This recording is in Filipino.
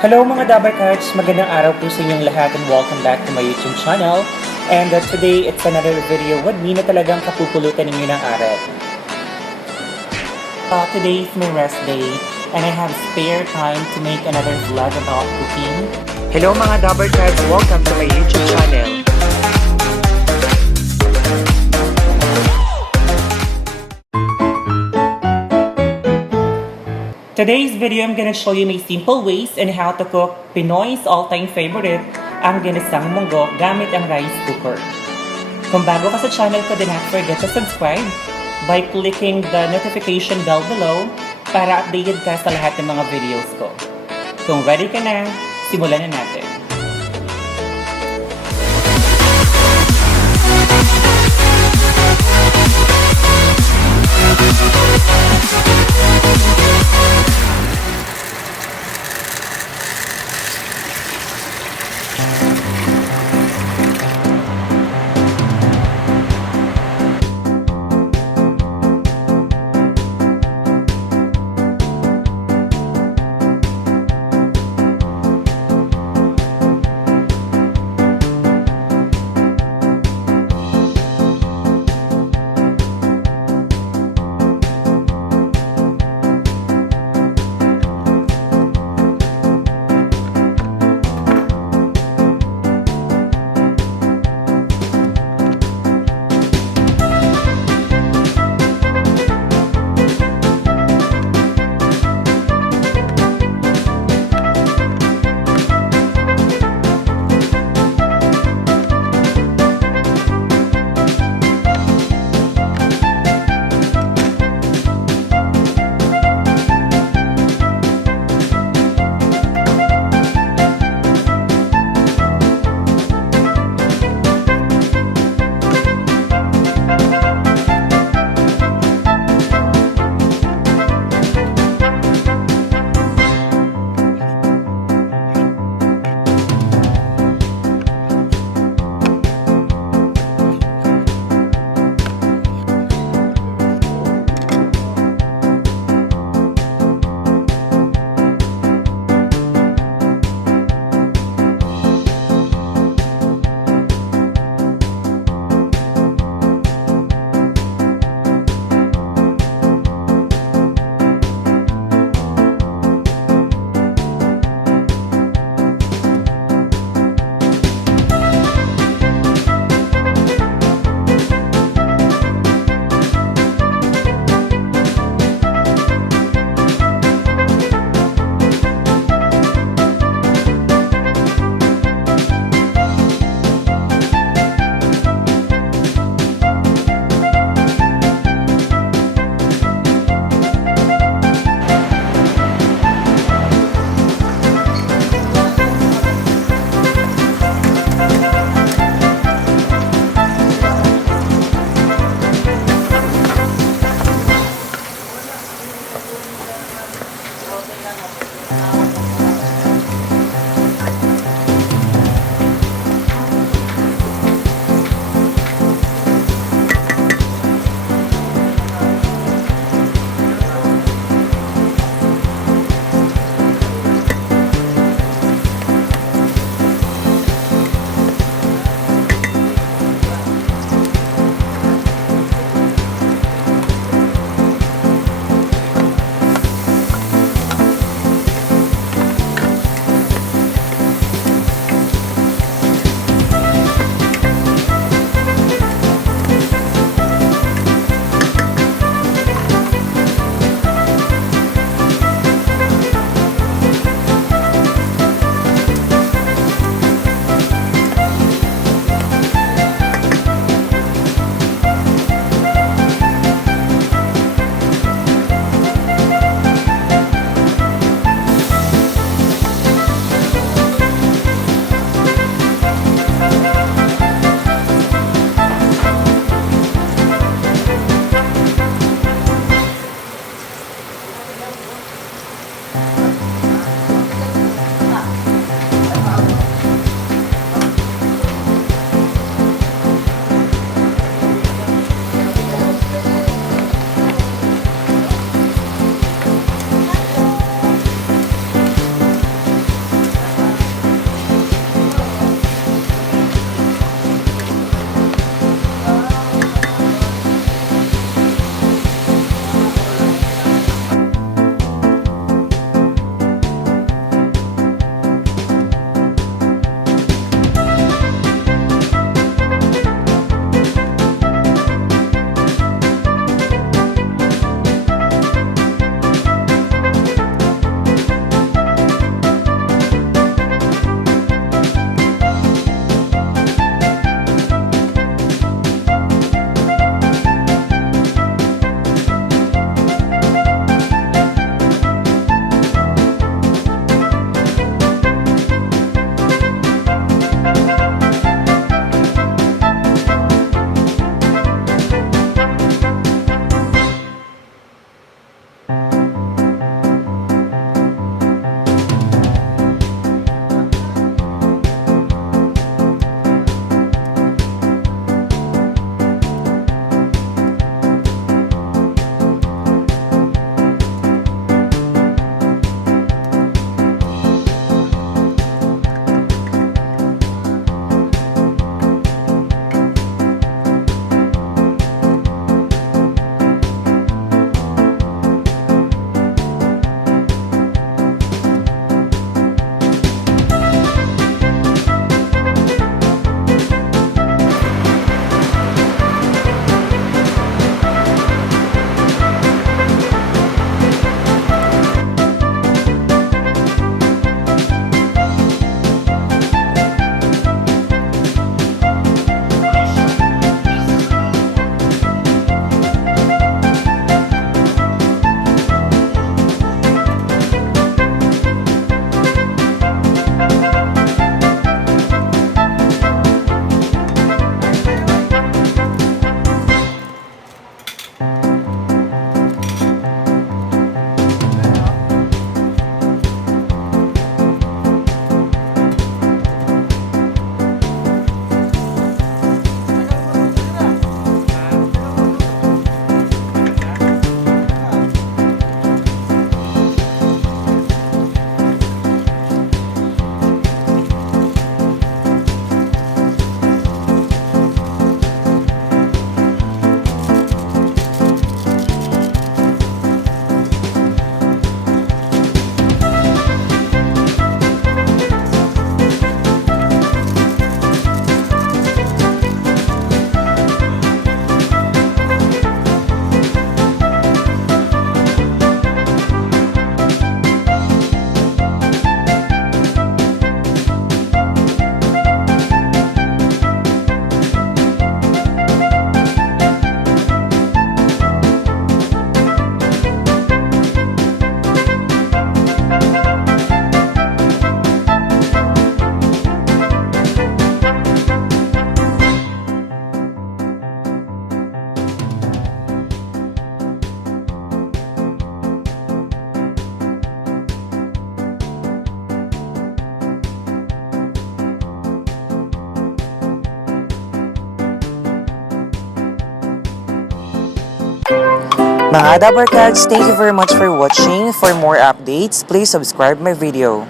Hello mga Dabar Cards! Magandang araw po sa inyong lahat and welcome back to my YouTube channel. And today, it's another video with me na talagang kapupulutan ninyo ng araw. Today is my rest day and I have spare time to make another vlog about cooking. Hello mga Dabar Cards! Welcome to my YouTube channel. Today's video, I'm gonna show you my simple ways on how to cook Pinoy's all-time favorite, ang ginisang munggo gamit ang rice cooker. Kung bago ka sa channel ko, do not forget to subscribe by clicking the notification bell below para updated ka sa lahat ng mga videos ko. Kung ready ka na, simulan na natin. Mga Dabarkads, thank you very much for watching. For more updates, please subscribe my video.